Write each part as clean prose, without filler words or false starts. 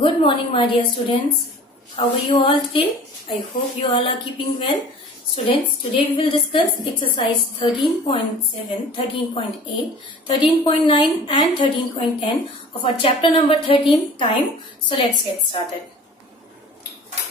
Good morning, my dear students. How are you all today? I hope you all are keeping well. Students, today we will discuss exercise 13.7, 13.8, 13.9 and 13.10 of our chapter number 13, time. So let's get started.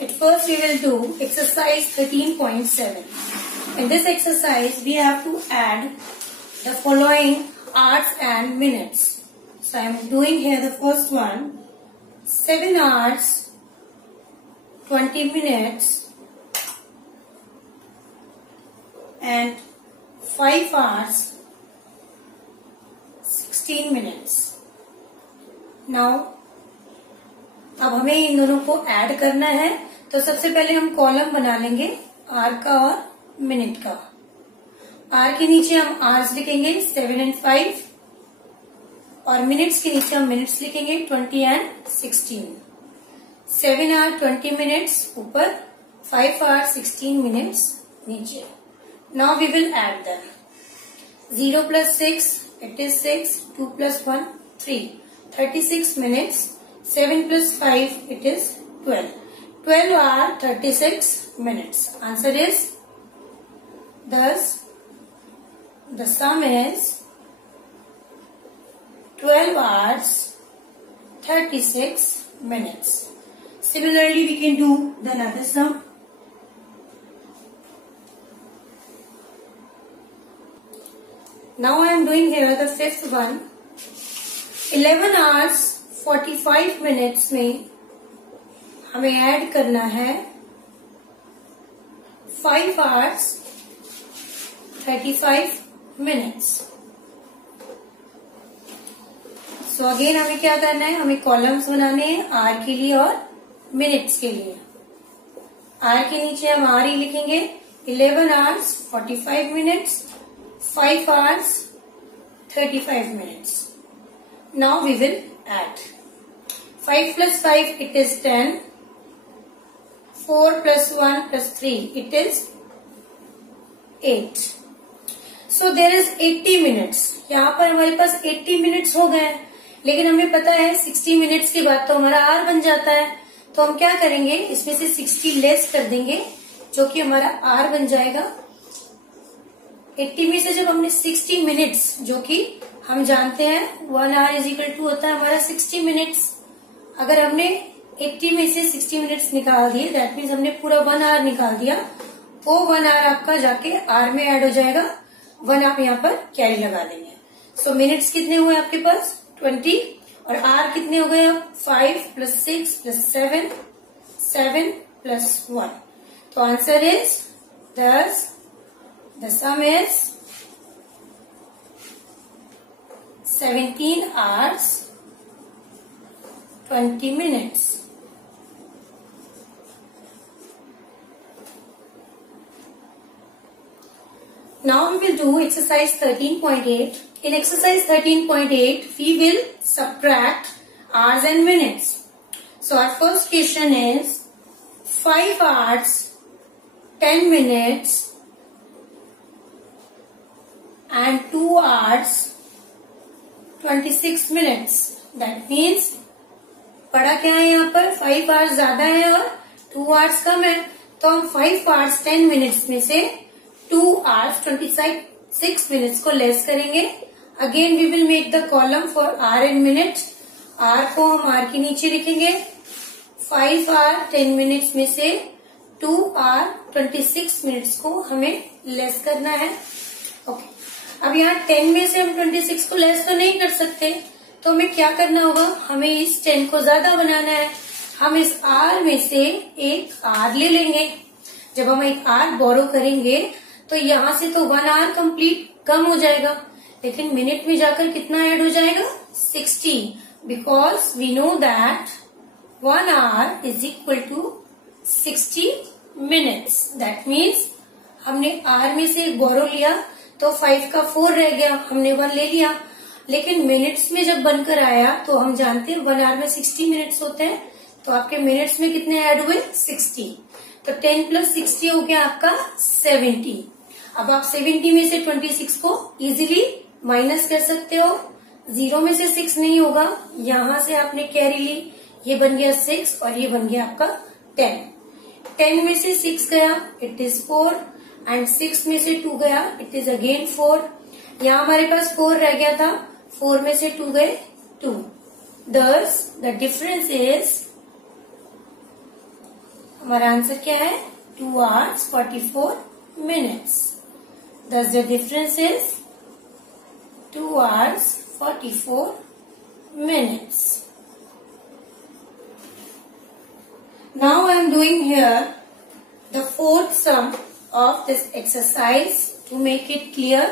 At first we will do exercise 13.7. In this exercise we have to add the following hours and minutes. So I am doing here the first one. 7 hours, 20 minutes and 5 hours, 16 minutes. Now, अब हमें इन दोनों को add करना है, तो सबसे पहले हम कॉलम बना लेंगे आर का और मिनट का. आर के नीचे हम आवर्स लिखेंगे 7 and 5 और मिनट्स के नीचे हम मिनट्स लिखेंगे 20 and 16. 7 hour 20 minutes ऊपर, 5 hour 16 minutes नीचे. Now we will add them. 0 plus 6, it is 6. 2 plus 1, 3. 36 minutes. 7 plus 5, it is 12. 12 hour 36 minutes. Answer is, thus the sum is 12 hours 36 minutes. Similarly, we can do the another sum. Now I am doing here the fifth one. 11 hours 45 minutes में हमें add करना है 5 hours 35 minutes. So again हमें क्या करना है, हमें columns बनाने हैं आर के लिए और मिनट्स के लिए. आर के नीचे हम आर ही लिखेंगे 11 hours 45 minutes, 5 hours 35 minutes. Now we will add. 5 plus 5 it is 10. 4 plus 1 plus 3 it is 8. So there is 80 minutes. यहाँ पर हमारे पास 80 minutes हो गए, लेकिन हमें पता है 60 मिनट्स के बाद तो हमारा आर बन जाता है. तो हम क्या करेंगे, इसमें से 60 लेस कर देंगे, जो कि हमारा आर बन जाएगा. 80 में से जब हमने 60 मिनट्स, जो कि हम जानते हैं 1 hour इज इक्वल टू होता है हमारा 60 मिनट्स. अगर हमने 80 में से 60 मिनट्स निकाल दिए, दैट मीन्स हमने पूरा 1 hour निकाल दिया. वो 1 hour आपका जाके आर में ऐड हो जाएगा. 1 आप यहाँ पर कैरी लगा देंगे. सो मिनट्स कितने हुए आपके पास 20 और आर कितने हो गए अब 5 plus 6 plus 7, 7 plus 1. तो answer is, thus the sum is 17 hours 20 minutes. Now we will do exercise 13.8. In exercise 13.8, we will subtract hours and minutes. So our first question is 5 hours 10 minutes and 2 hours 26 minutes. That means पढ़ा क्या है यहाँ पर, 5 hours ज्यादा है और 2 hours कम है. तो हम 5 hours 10 minutes में से 2 hours 26 minutes को लेस करेंगे. Again we will make the column for R and minute. R को हम आर के नीचे लिखेंगे. 5 hour 10 minutes में से 2 hour 26 minutes को हमें लेस करना है. ओके, अब यहाँ 10 में से हम 26 को लेस तो नहीं कर सकते, तो हमें क्या करना होगा, हमें इस 10 को ज्यादा बनाना है. हम इस आर में से एक आर ले लेंगे. जब हम एक आर बोरो करेंगे तो यहाँ से तो 1 hour कंप्लीट कम हो जाएगा, लेकिन मिनट में जाकर कितना ऐड हो जाएगा 60, because we know that 1 hour is equal to 60 minutes. That means हमने आर में से एक बोरो लिया तो 5 का 4 रह गया, हमने 1 ले लिया. लेकिन मिनट्स में जब बनकर आया तो हम जानते हैं 1 hour में 60 मिनट्स होते हैं, तो आपके मिनट्स में कितने ऐड हुए 60. तो 10 plus 60 हो गया आपका 70. अब आप 70 में से 26 को इजीली माइनस कर सकते हो. 0 में से 6 नहीं होगा, यहाँ से आपने कैरी ली, ये बन गया 6 और ये बन गया आपका 10। 10 में से 6 गया, इट इज 4 एंड 6 में से 2 गया, इट इज अगेन 4। यहाँ हमारे पास 4 रह गया था, 4 में से 2 गए 2। Thus the difference is, हमारा आंसर क्या है 2 hours 44 minutes। Thus the difference is 2 hours 44 minutes। Now I am doing here the fourth sum of this exercise to make it clear.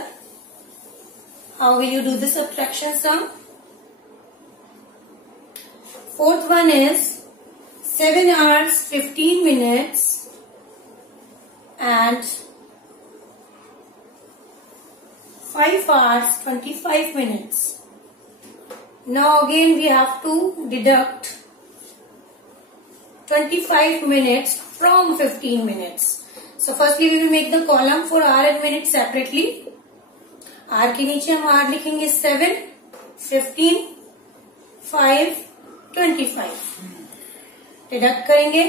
How will you do the subtraction sum? Fourth one is 7 hours 15 minutes and 5 hours 25 minutes. Now again we have to deduct 25 minutes from 15 minutes. So firstly we will make the column for hour and minute separately. R के नीचे हम R लिखेंगे 7, 15, 5, 25। Deduct करेंगे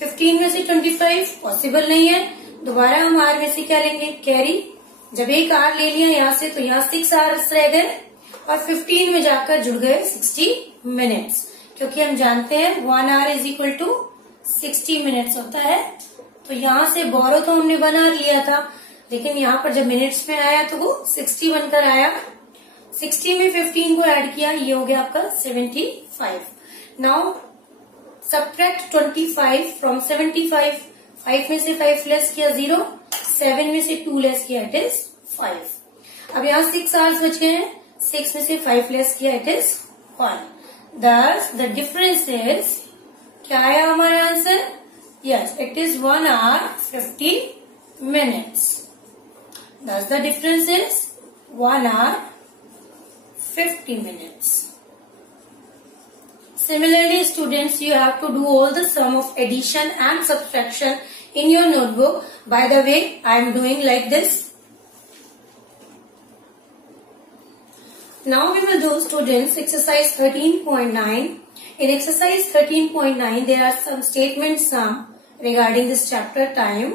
15 में से 25 possible नहीं है, दोबारा हम R में से क्या लेंगे कैरी। जब एक R ले लिया यहाँ से तो यहाँ 6 hours रह गए और 15 में जाकर जुड़ गए 60 मिनट्स, क्योंकि हम जानते हैं 1 hour is equal to 60 minutes होता है। तो यहाँ से बोरो तो हमने 1 hour लिया था, लेकिन यहाँ पर जब मिनट्स में आया तो वो 60 बनकर आया। 60 में 15 को ऐड किया, ये हो गया आपका 75। Now subtract 25 from 75। 5 में से 5 लेस किया 0, 7 में से 2 लेस किया इट इज 5। अब यहाँ 6 hours बच गए हैं, 6 में से 5 लेस किया it is 1। Thus the difference is, क्या आया हमारा answer? Yes, it is 1 hour 50 minutes। Thus the difference is 1 hour 50 minutes। Similarly students, you have to do all the sum of addition and subtraction in your notebook. By the way, I am doing like this. Now we will do students exercise 13.9. In exercise 13.9 there are some statement sum regarding this chapter time.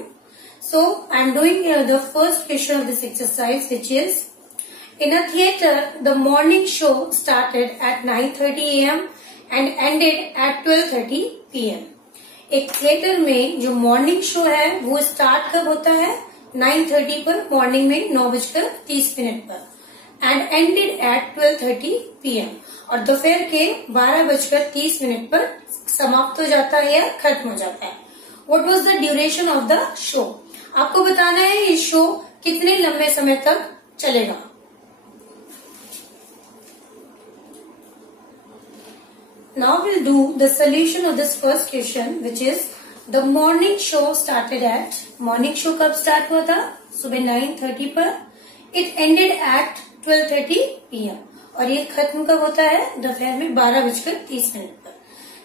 So I am doing the first question of this exercise, which is, in a theater the morning show started at 9:30 AM and ended at 12:30 PM। एक theatre में जो morning show है वो start कब होता है? 9:30 पर, morning में 9:30 पर एंड एंडेड एट 12:30 PM और दोपहर के 12:30 पर समाप्त हो जाता है या खत्म हो जाता है। What was the duration of the show? आपको बताना है ये शो कितने लंबे समय तक चलेगा। Now we'll do the solution of this first question, which is the morning show started at, morning show कब start हुआ था? सुबह 9:30 पर। It ended at 12:30 PM और ये खत्म कब होता है? दोपहर में 12:30 पर।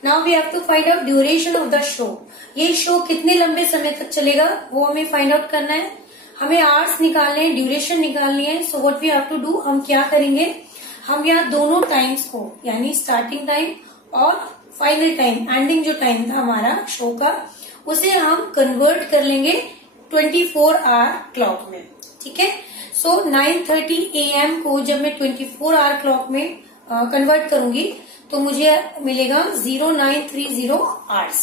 Now we have to find out duration of the show। ये शो कितने लंबे समय तक चलेगा वो हमें फाइंड आउट करना है। हमें आवर्स निकालने हैं, ड्यूरेशन निकालनी है। So what we have to do, हम क्या करेंगे, हम यहाँ दोनों टाइम्स को, यानी स्टार्टिंग टाइम और फाइनल टाइम, एंडिंग जो टाइम था हमारा शो का, उसे हम कन्वर्ट कर लेंगे 24 आवर क्लॉक में। ठीक है। सो 9:30 AM को जब मैं 24 आवर क्लॉक में कन्वर्ट करूंगी तो मुझे मिलेगा 0930 आवर्स।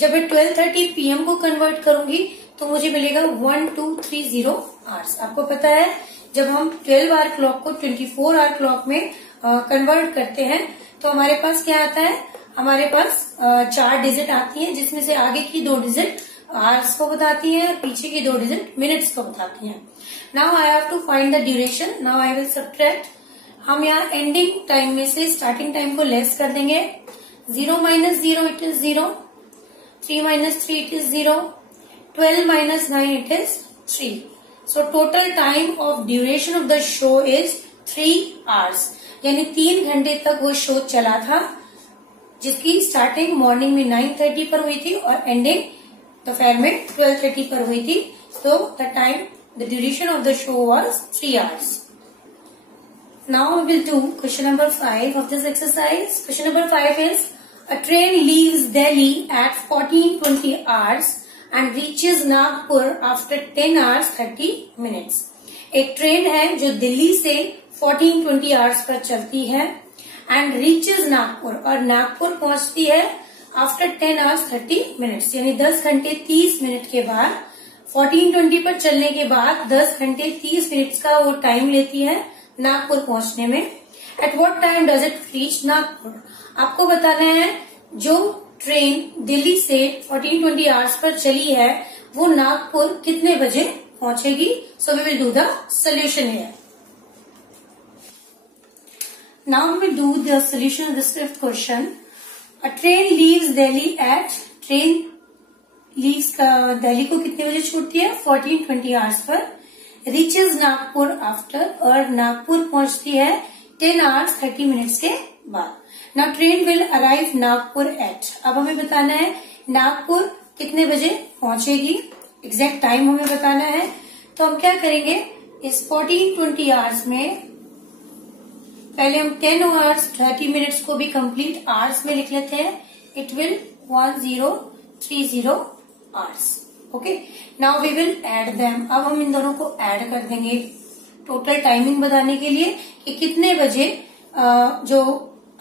जब मैं 12:30 PM को कन्वर्ट करूंगी तो मुझे मिलेगा 1230 आवर्स। आपको पता है जब हम 12 आवर क्लॉक को 24 आवर क्लॉक में कन्वर्ट करते हैं तो हमारे पास क्या आता है, हमारे पास 4 डिजिट आती है, जिसमें से आगे की 2 डिजिट आवर्स को बताती है, पीछे की 2 डिजिट मिनट्स को बताती है। Now I have to find the duration. Now I will subtract. हम यहाँ एंडिंग टाइम में से स्टार्टिंग टाइम को लेस कर देंगे। 0 - 0 it is 0, 3 - 3 it is 0, 12 - 9 it is 3। So total time of duration of the show is 3 hours, यानी 3 घंटे तक वो शो चला था, जिसकी स्टार्टिंग मॉर्निंग में 9:30 पर हुई थी और एंडिंग दोपहर में 12:30 पर हुई थी। So the duration of the show was 3 hours. Now we will do question number 5 of this exercise. Question number 5 is, A train leaves Delhi at 14:20 hours and reaches Nagpur after 10 hours 30 minutes. एक train है जो दिल्ली से 14:20 hours per चलती है and reaches Nagpur, और नागपुर पहुंचती है after 10 hours 30 minutes, यानी 10 घंटे 30 मिनट के बाद 14:20 पर चलने के बाद 10 घंटे 30 मिनट का वो टाइम लेती है नागपुर पहुंचने में. At what time does it reach Nagpur? आपको बताना है जो ट्रेन दिल्ली से 14:20 आवर्स पर चली है वो नागपुर कितने बजे पहुंचेगी. So we will do the solution here. Now we will do the solution of this fifth question. A train leaves Delhi at, train leaves Delhi को कितने बजे छूटती है 14:20 hours per. Reaches Nagpur after, और नागपुर पहुंचती है 10 hours 30 minutes के बाद. Now train will arrive Nagpur at, अब हमें बताना है नागपुर कितने बजे पहुंचेगी, एग्जैक्ट टाइम हमें बताना है. तो हम क्या करेंगे, इस 14:20 आवर्स में पहले हम 10 hours 30 minutes को भी कंप्लीट आवर्स में लिख लेते हैं. It will 1030 hours. Okay, now we will add them. अब हम इन दोनों को ऐड कर देंगे टोटल टाइमिंग बताने के लिए कि कितने बजे जो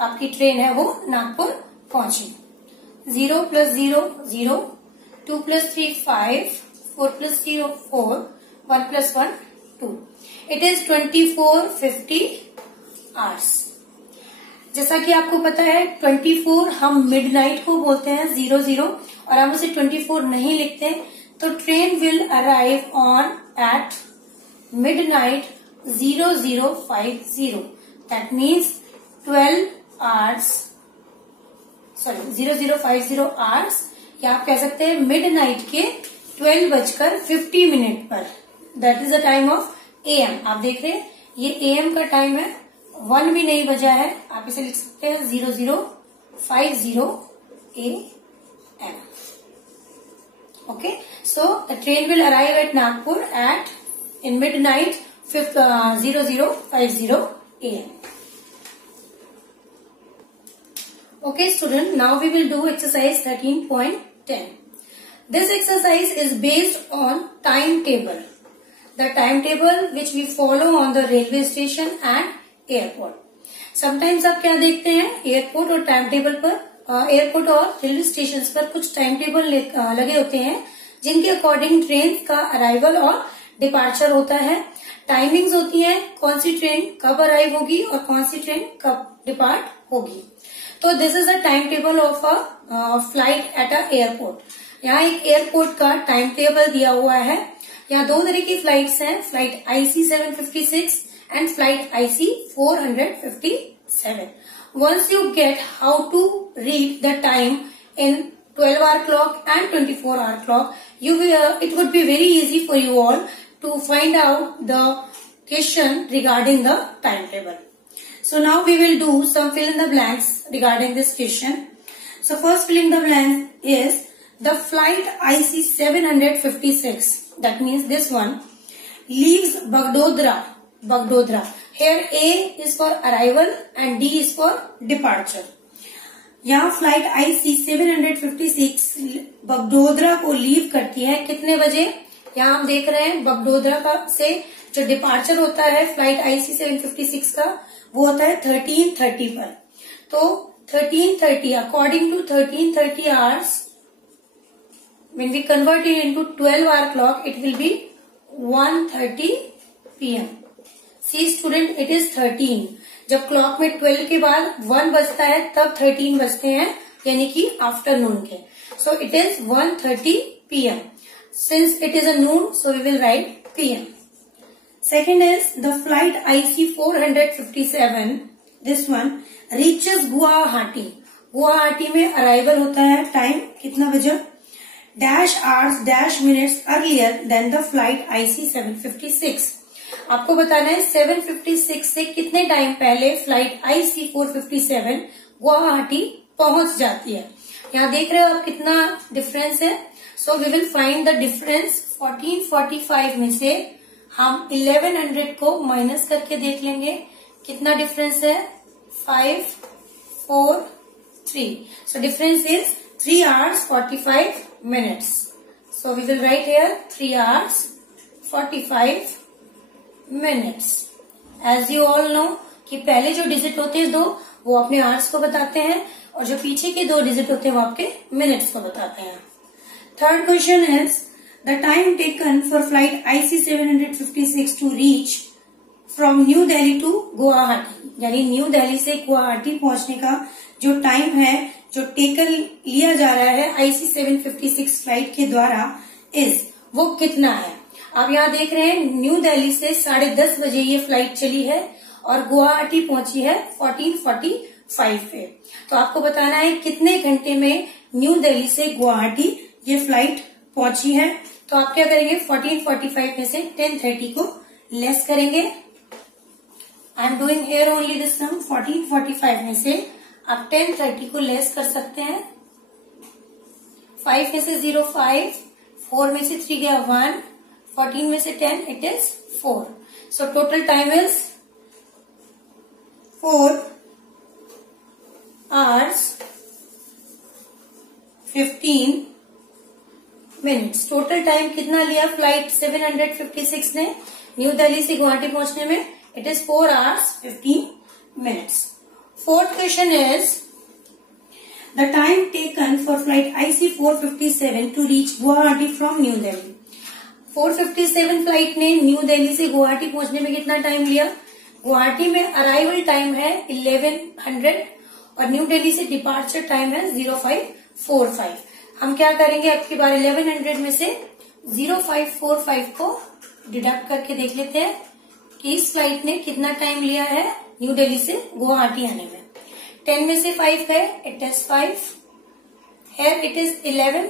आपकी ट्रेन है वो नागपुर पहुंची. 0 + 0 0, 2 + 3 5, 4 + 0 4, 1 + 1 2. It is 2450 hours. जैसा कि आपको पता है 24 हम मिडनाइट को बोलते हैं 00, और हम उसे 24 नहीं लिखते. तो train will arrive on at midnight 0050. That means 12 hours, sorry 0050 hours, या आप कह सकते हैं मिडनाइट के 12:50 पर. That is the time of AM. आप देख रहे हैं ये AM का टाइम है, 1 भी नहीं बजा है. आप इसे लिख सकते हैं 0050 AM. Okay, so the train will arrive at Nagpur at in midnight 0050 AM. Okay student, now we will do exercise 13.10. This exercise is based on timetable, the timetable which we follow on the railway station and airport. Sometimes आप क्या देखते हैं airport और time table पर, airport और railway station पर कुछ time table लगे होते हैं जिनके अकॉर्डिंग ट्रेन का अराइवल और डिपार्चर होता है. टाइमिंग्स होती है कौन सी ट्रेन कब अराइव होगी और कौन सी ट्रेन कब डिपार्ट होगी. तो this is the time table of a flight at a airport. यहाँ एक एयरपोर्ट का टाइम टेबल दिया हुआ है. यहाँ दो तरह की फ्लाइट्स हैं, flight IC 756 and flight IC 457. Once you get how to read the time in 12-hour clock and 24-hour clock, it would be very easy for you all to find out the question regarding the timetable. So now we will do some fill in the blanks regarding this question. So first fill in the blank is the flight IC 756. That means this one leaves Bagdodra. Here A is for arrival and D is for departure. यहाँ flight IC 756 बगडोदरा को leave करती है कितने बजे. यहाँ हम देख रहे हैं बगडोदरा का से जो डिपार्चर होता है फ्लाइट IC 756 का वो होता है 13:30 पर. तो 13:30 according to 13:30 hours when we convert it into 12-hour clock it will be 1:30 PM. See student, it is 13. जब क्लॉक में 12 के बाद 1 बजता है तब 13 बजते हैं, यानी कि आफ्टरनून के. So it is 1:30 PM. Since it is a noon, so we will write PM. Second is the flight IC 457. This one reaches Guwahati. Guwahati में अराइवल होता है टाइम कितना बजा -hours-minutes earlier than the flight IC 756. आपको बताना है 756 से कितने टाइम पहले फ्लाइट IC 457 गुवाहाटी पहुंच जाती है. यहाँ देख रहे हो आप कितना डिफरेंस है. So we will find the difference. 1445 में से हम 1100 को माइनस करके देख लेंगे कितना डिफरेंस है. 5, 4, 3. So difference is 3 hours 45 minutes. So we will write here 3 hours 45 minutes. As you all know कि पहले जो डिजिट होते हैं 2 वो अपने आवर्स को बताते हैं और जो पीछे के 2 डिजिट होते हैं वो आपके मिनट्स को बताते हैं. Third question is the time taken for flight IC 756 to reach from New Delhi to Guwahati. यानी न्यू दिल्ली से गुवाहाटी पहुंचने का जो टाइम है जो टेकन लिया जा रहा है IC 756 फ्लाइट के द्वारा इज वो कितना है. आप यहाँ देख रहे हैं न्यू दिल्ली से 10:30 बजे ये फ्लाइट चली है और गुवाहाटी पहुंची है 14:45 पे. तो आपको बताना है कितने घंटे में न्यू दिल्ली से गुवाहाटी ये फ्लाइट पहुंची है. तो आप क्या करेंगे 14:45 में से 10:30 को लेस करेंगे. I am doing here only this sum. 14:45 में से आप 10:30 को लेस कर सकते हैं. 5 में से 0 5, 4 में से 3 गया 1, 14 में से 10 it is 4. So total time is 4 hours 15 minutes. Total time कितना लिया फ्लाइट 756 ने न्यू दिल्ली से गुवाहाटी पहुंचने में. It is 4 hours 15 minutes. Fourth question is the time taken for flight IC 457 to reach Guwahati from New Delhi. 457 flight ने न्यू दिल्ली से गुवाहाटी पहुंचने में कितना टाइम लिया. गुवाहाटी में अराइवल टाइम है 1100 और न्यू दिल्ली से डिपार्चर टाइम है 0545. हम क्या करेंगे अब की बार 1100 में से 0545 को डिडक्ट करके देख लेते हैं कि इस फ्लाइट ने कितना टाइम लिया है न्यू दिल्ली से गुवाहाटी आने में. 10 में से 5 है it is 5. Here it is 11.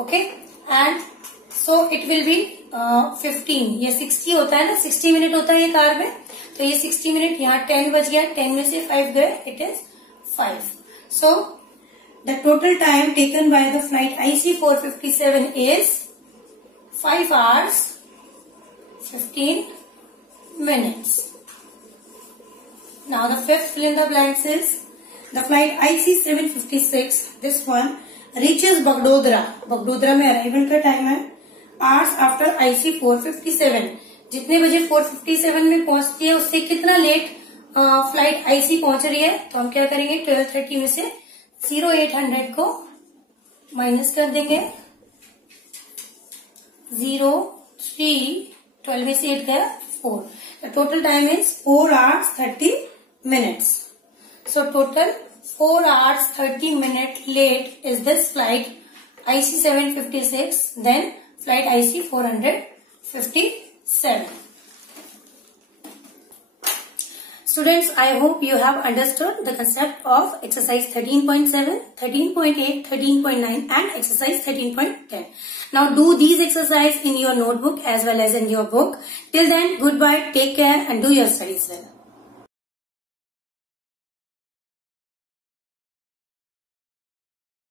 Okay and so it will be 15. ये 60 होता है ना, 60 मिनट होता है ये कार में. तो ये 60 मिनट यहाँ 10 बज गया. 10 में से 5 गए it is 5. So the total time taken by the flight IC 457 is 5 hours 15 minutes. Now the fifth fill in the blanks is the flight IC 756. This one reaches Bagdodra. Bagdodra में arrival का time है hours after IC 457. जितने बजे 457 में पहुंचती है उससे कितना लेट फ्लाइट IC पहुंच रही है. तो हम क्या करेंगे 12:30 में से 0800 को माइनस कर देंगे. 0 3 12 में से 8 गया 4. The total time is 4 hours 30 minutes. So total 4 hours 30 minutes late is this flight IC 756 then flight IC 457. Students, I hope you have understood the concept of exercise 13.7, 13.8, 13.9 and exercise 13.10. Now do these exercises in your notebook as well as in your book. Till then, goodbye, take care and do your studies well.